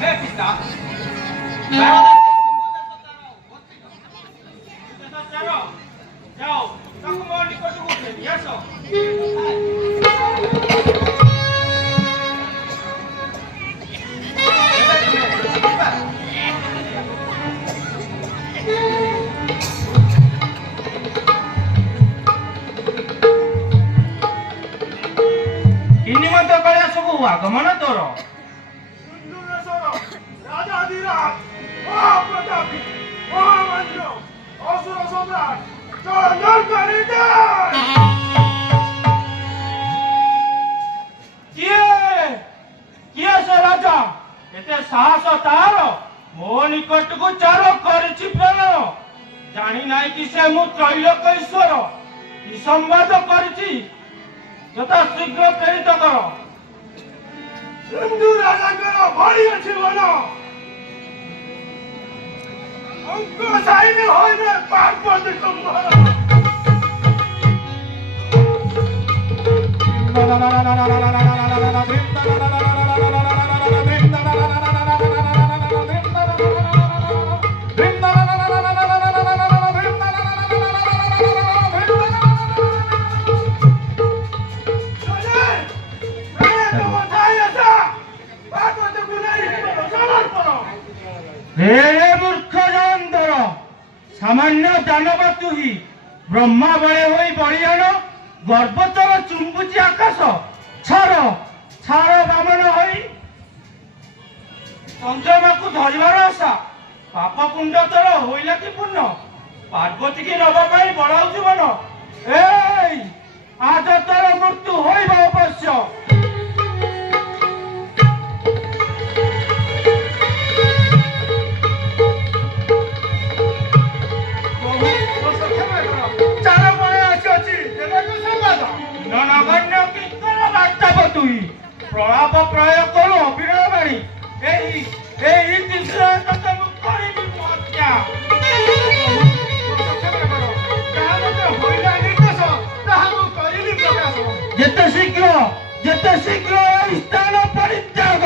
ହେ ପିତା ଯାଅ ତାକୁ ମୋ ନିକଟକୁ ଫେରି ଆସ। आगमन तोर राजा एते साहस तार मो निकट को चार कर जानी ना कि से मु त्रैलोकेश्वर कि संवाद कर यथा शीघ्र प्रेरित कर। हिंदू राजा करो बड़ी अच्छी बनो हमको सही में होए ने पाप को तुम मूर्ख जंतर सामान्य दानव तु ही ब्रह्मा बड़े होई बलियान गर्भतर चुंबुची आकाश छार छार बामन होई चंद्रमा को धरवार आशा पाप पुण्य तर होइला कि पुण्य पार्वती की नवा पाई बढ़ाऊ मन ए आज तर मृत्यु होइबा अवश्य। प्रलाप प्रयोग करो अभिनय बाणी ଯେତେ ଶୀଘ୍ର ସ୍ଥାନ ପରିତ୍ୟାଗ